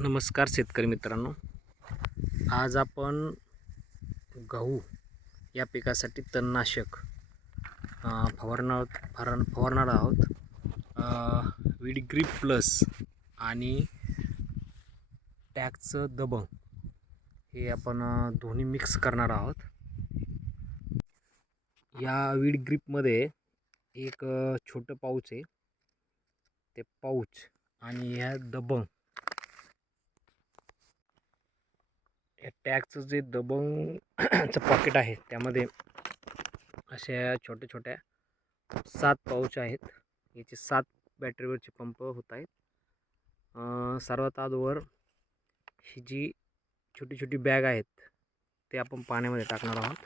नमस्कार शेतकरी मित्रांनो, आज आपण गहू या पिकासाठी तणनाशक फवारणार आहोत. वीड ग्रीप प्लस आणि टॅगचं दबंग हे आपण दोन्ही मिक्स करणार आहोत. या वीड ग्रीपमध्ये एक छोटं पाऊच आहे, ते पाऊच आणि ह्या दबंग या टॅगचं जे दबंगचं पॉकेट आहे त्यामध्ये अशा छोट्या छोट्या 7 पाऊच आहेत. याचे 7 बॅटरीवरचे पंप होत आहेत. सर्वात अगोदर ही जी छोटी छोटी बॅग आहेत ते आपण पाण्यामध्ये टाकणार आहोत.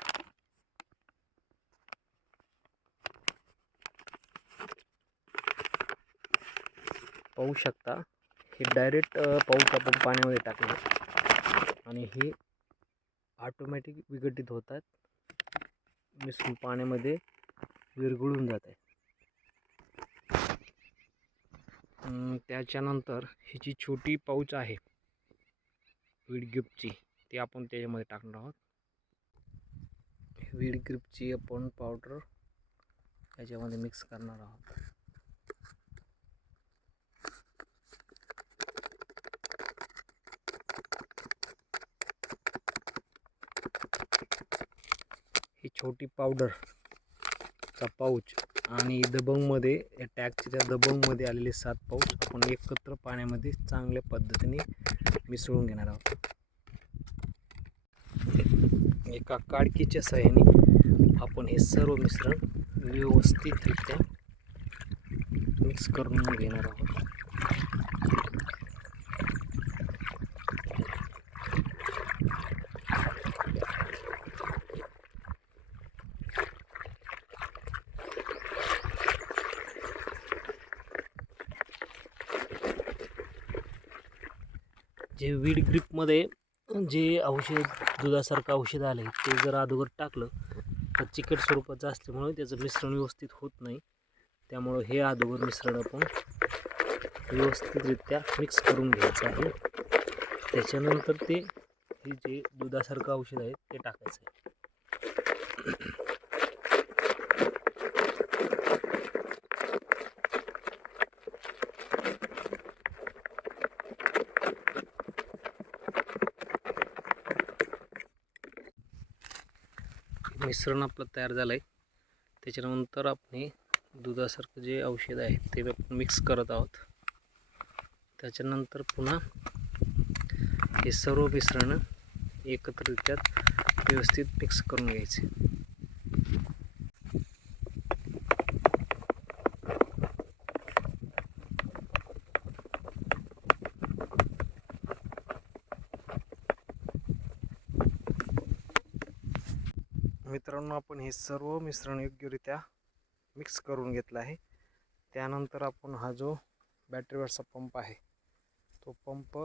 पाहू शकता, हे डायरेक्ट पाऊच आपण पाण्यामध्ये टाकले आणि हे ऑटोमॅटिक विघटित होतात, मिसळून पाण्यामध्ये विरघळून जात आहे. त्याच्यानंतर ही जी छोटी पाऊच आहे वीड ग्रीपची ती आपण त्याच्यामध्ये टाकणार आहोत. वीड ग्रीपची आपण पावडर याच्यामध्ये मिक्स करणार आहोत. ही छोटी पावडर चा पाऊच आणि दबंगमध्ये या टॅगच्या दबंगमध्ये आलेले 7 पाऊच आपण एकत्र पाण्यामध्ये चांगल्या पद्धतीने मिसळून घेणार आहोत. एका काडकीच्या सहाय्याने आपण हे सर्व मिश्रण व्यवस्थितरित्या मिक्स करून घेणार आहोत. जे वीड ग्रीपमध्ये जे औषध दुधासारखं औषध आले ते जर अगोदर टाकलं तर चिकट स्वरूपाचं असल्यामुळे त्याचं मिश्रण व्यवस्थित होत नाही. त्यामुळं हे अगोदर मिश्रण आपण व्यवस्थितरित्या मिक्स करून घ्यायचं आहे. त्याच्यानंतर हे जे दुधासारखं औषध आहे ते टाकायचं आहे. मिश्रण आपलं तयार झालं आहे. त्याच्यानंतर आपण हे दुधासारखं जे औषध आहे ते आपण मिक्स करत आहोत. त्याच्यानंतर पुन्हा हे सर्व मिश्रण एकत्रित्या व्यवस्थित मिक्स करून घ्यायचे. मित्रांनो, आपण हे सर्व मिश्रण योग्यरित्या मिक्स करून घेतलं आहे. त्यानंतर आपण हा जो बॅटरीवरचा पंप आहे तो पंप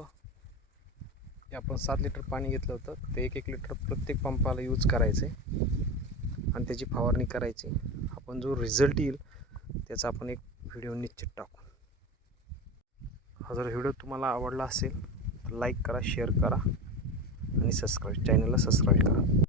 आपण 7 लिटर पाणी घेतलं होतं ते 1-1 लिटर प्रत्येक पंपाला यूज करायचे आणि त्याची फवारणी करायची. आपण जो रिझल्ट येईल त्याचा आपण एक व्हिडिओ निश्चित टाकू. हा जर व्हिडिओ तुम्हाला आवडला असेल तर लाईक करा, शेअर करा आणि चॅनलला सबस्क्राईब करा.